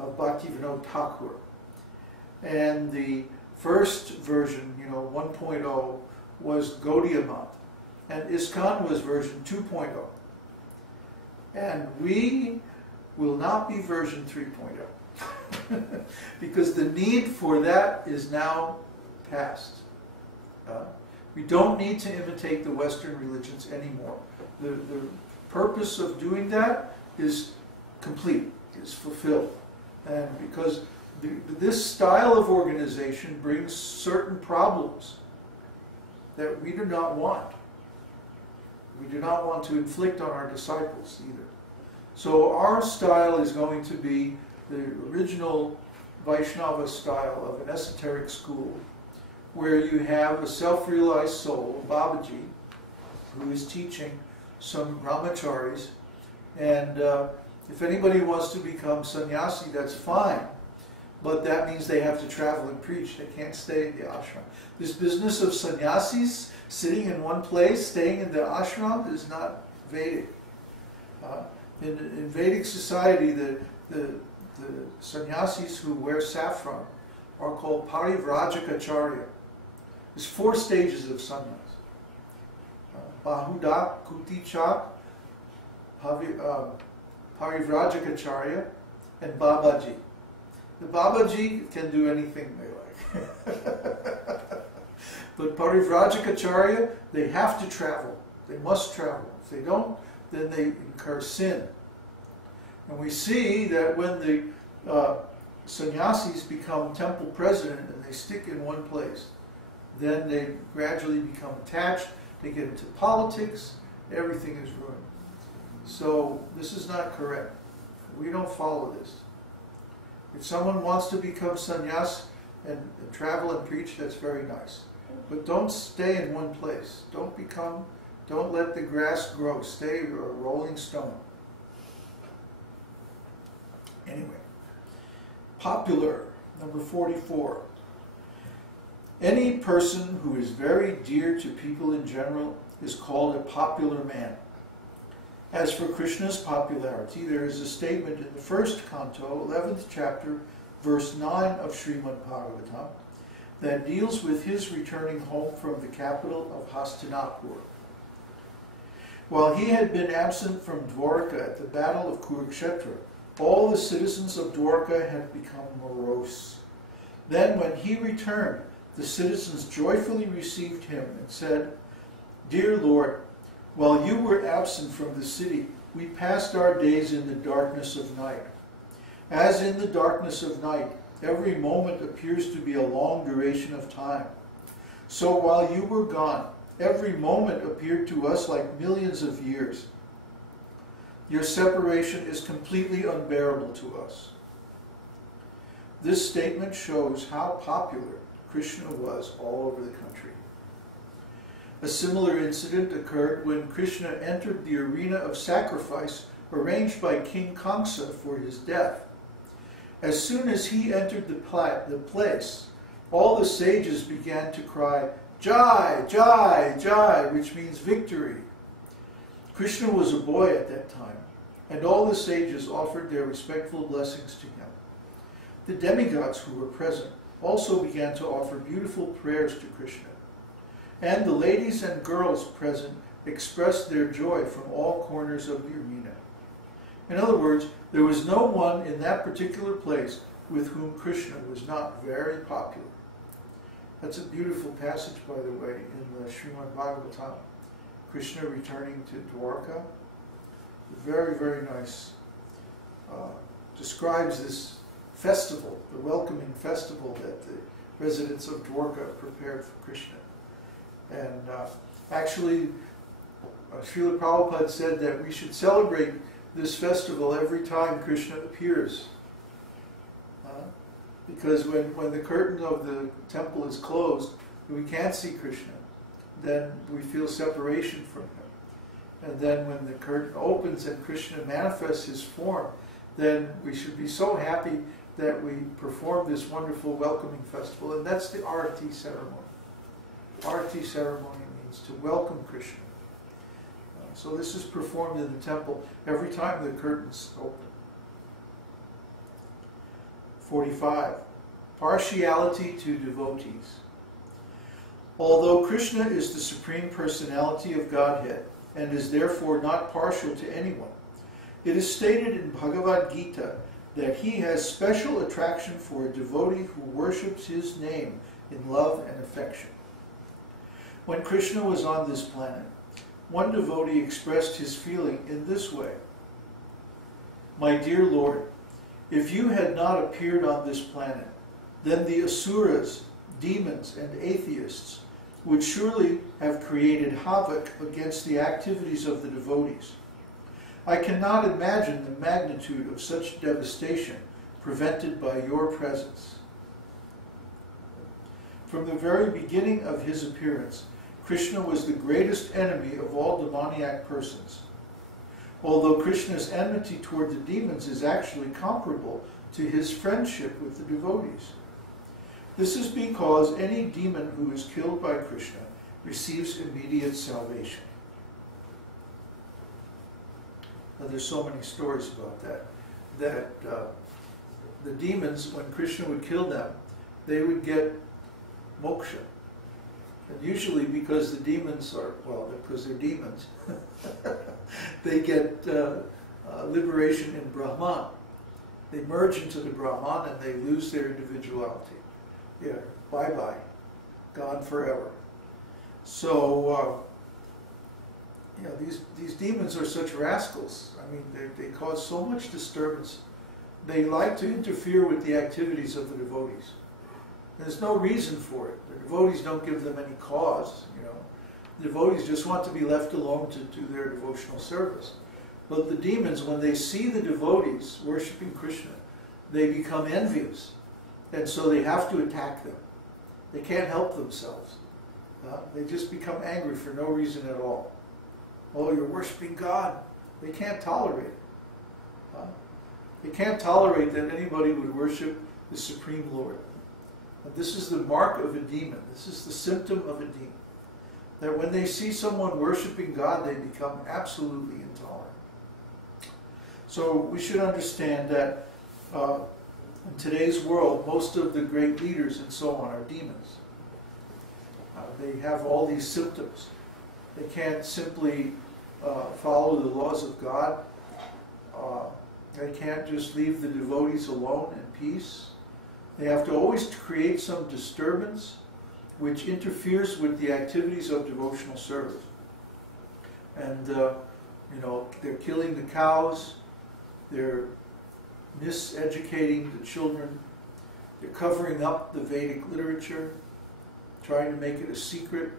of Bhaktivinoda Thakur. And the first version, 1.0, was Gaudiya Math. And ISKCON was version 2.0. And we will not be version 3.0. Because the need for that is now past. We don't need to imitate the Western religions anymore. The purpose of doing that is complete, is fulfilled. And because this style of organization brings certain problems that we do not want. We do not want to inflict on our disciples either. So our style is going to be the original Vaishnava style of an esoteric school, where you have a self-realized soul, Babaji, who is teaching some brahmacharis, and if anybody wants to become sannyasi, that's fine, but that means they have to travel and preach. They can't stay in the ashram. This business of sannyasis sitting in one place, staying in the ashram, is not Vedic. In Vedic society, the sannyasis who wear saffron are called parivrajaka-charya. There's 4 stages of sannyas. Bahuda, Kuticha, Parivrajaka-charya, and Babaji. The Babaji can do anything they like. But Parivrajaka-charya, they have to travel. They must travel. If they don't, then they incur sin. And we see that when the sannyasis become temple president and they stick in one place, then they gradually become attached, they get into politics, everything is ruined. So this is not correct. We don't follow this. If someone wants to become sannyas and travel and preach, that's very nice. But don't stay in one place. Don't let the grass grow. Stay a rolling stone. Anyway, popular, number 44. Any person who is very dear to people in general is called a popular man. As for Krishna's popularity, there is a statement in the first canto, 11th chapter, verse 9 of Śrīmad-Bhāgavatam, that deals with his returning home from the capital of Hastinapur. While he had been absent from Dwarka at the battle of Kurukshetra, all the citizens of Dwarka had become morose. Then when he returned, the citizens joyfully received him and said, "Dear Lord, while you were absent from the city, we passed our days in the darkness of night. As in the darkness of night, every moment appears to be a long duration of time. So while you were gone, every moment appeared to us like millions of years. Your separation is completely unbearable to us." This statement shows how popular Krishna was all over the country. A similar incident occurred when Krishna entered the arena of sacrifice arranged by King Kamsa for his death. As soon as he entered the place, all the sages began to cry, "Jai, Jai, Jai," which means victory. Krishna was a boy at that time, and all the sages offered their respectful blessings to him. The demigods who were present also began to offer beautiful prayers to Krishna. And the ladies and girls present expressed their joy from all corners of the arena. In other words, there was no one in that particular place with whom Krishna was not very popular. That's a beautiful passage, by the way, in the Śrīmad-Bhāgavatam. Krishna returning to Dwarka. Very, very nice. Describes this festival, the welcoming festival that the residents of Dwarka prepared for Krishna. And actually, Srila Prabhupada said that we should celebrate this festival every time Krishna appears. Because when the curtain of the temple is closed, we can't see Krishna. Then we feel separation from him. And then when the curtain opens and Krishna manifests his form, then we should be so happy that we perform this wonderful welcoming festival. And that's the Arati ceremony. Arati ceremony means to welcome Krishna. So this is performed in the temple every time the curtains open. 45. Partiality to devotees. Although Krishna is the Supreme Personality of Godhead and is therefore not partial to anyone, it is stated in Bhagavad-gītā that he has special attraction for a devotee who worships his name in love and affection. When Krishna was on this planet, one devotee expressed his feeling in this way: "My dear Lord, if you had not appeared on this planet, then the asuras, demons, and atheists would surely have created havoc against the activities of the devotees. I cannot imagine the magnitude of such devastation prevented by your presence." From the very beginning of his appearance, Krishna was the greatest enemy of all demoniac persons. Although Krishna's enmity toward the demons is actually comparable to his friendship with the devotees. This is because any demon who is killed by Krishna receives immediate salvation. Now, there's so many stories about that. The demons, when Krishna would kill them, they would get moksha. And usually because the demons are, well, because they're demons, they get liberation in Brahman. They merge into the Brahman and they lose their individuality. Yeah, bye-bye, gone forever. So, these demons are such rascals. I mean, they cause so much disturbance. They like to interfere with the activities of the devotees. There's no reason for it. The devotees don't give them any cause, The devotees just want to be left alone to do their devotional service. But the demons, when they see the devotees worshiping Krishna, they become envious. And so they have to attack them. They can't help themselves. They just become angry for no reason at all. Oh, you're worshiping God. They can't tolerate it. They can't tolerate that anybody would worship the Supreme Lord. And this is the mark of a demon. This is the symptom of a demon. That when they see someone worshiping God, they become absolutely intolerant. So we should understand that in today's world, most of the great leaders and so on are demons. They have all these symptoms. They can't simply follow the laws of God. They can't just leave the devotees alone in peace. They have to always create some disturbance which interferes with the activities of devotional service. And, they're killing the cows, they're miseducating the children, they're covering up the Vedic literature, trying to make it a secret,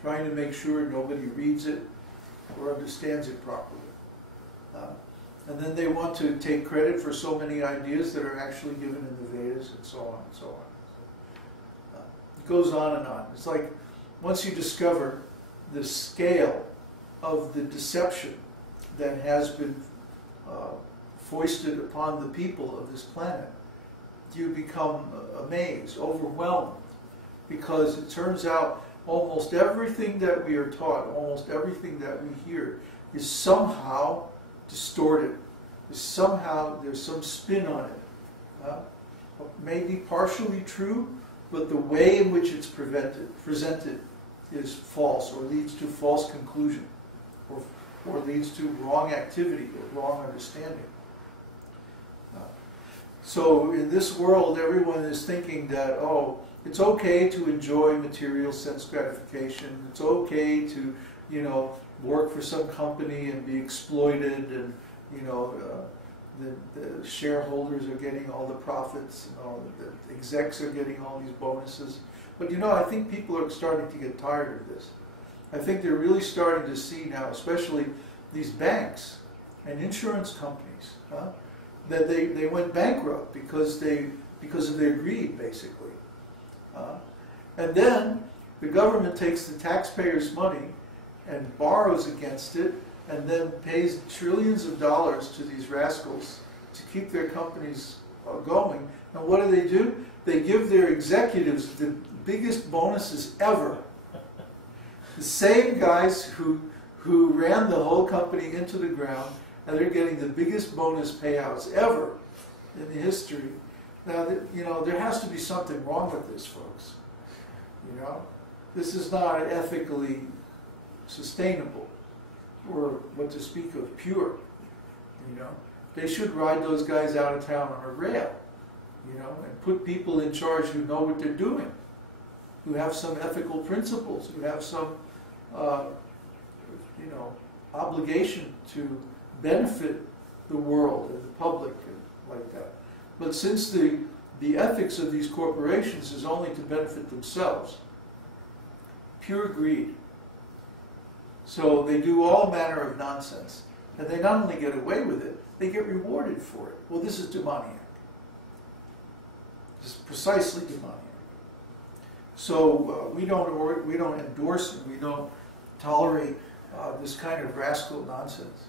trying to make sure nobody reads it or understands it properly. And then they want to take credit for so many ideas that are actually given in the Vedas and so on and so on. It goes on and on. It's like once you discover the scale of the deception that has been foisted upon the people of this planet, you become amazed, overwhelmed, because it turns out almost everything that we are taught, almost everything that we hear is somehow distorted. Somehow there's some spin on it. Maybe partially true, but the way in which it's presented is false, or leads to false conclusion, or leads to wrong activity or wrong understanding. So in this world, everyone is thinking that, oh, it's okay to enjoy material sense gratification. It's okay to, work for some company and be exploited, and the shareholders are getting all the profits, and the execs are getting all these bonuses. But I think people are starting to get tired of this. I think they're really starting to see now, especially these banks and insurance companies, that they went bankrupt because of their greed, basically. And then the government takes the taxpayers' money and borrows against it, and then pays trillions of dollars to these rascals to keep their companies going. And what do? They give their executives the biggest bonuses ever. The same guys who ran the whole company into the ground, and they're getting the biggest bonus payouts ever in the history. Now, you know, there has to be something wrong with this, folks. You know, this is not ethically sustainable, or what to speak of, pure. You know, they should ride those guys out of town on a rail, you know, and put people in charge who know what they're doing, who have some ethical principles, who have some, you know, obligation to benefit the world and the public and like that. But since the ethics of these corporations is only to benefit themselves, pure greed, so they do all manner of nonsense. And they not only get away with it, they get rewarded for it. Well, this is demoniac. This is precisely demoniac. So we don't endorse and we don't tolerate this kind of rascal nonsense.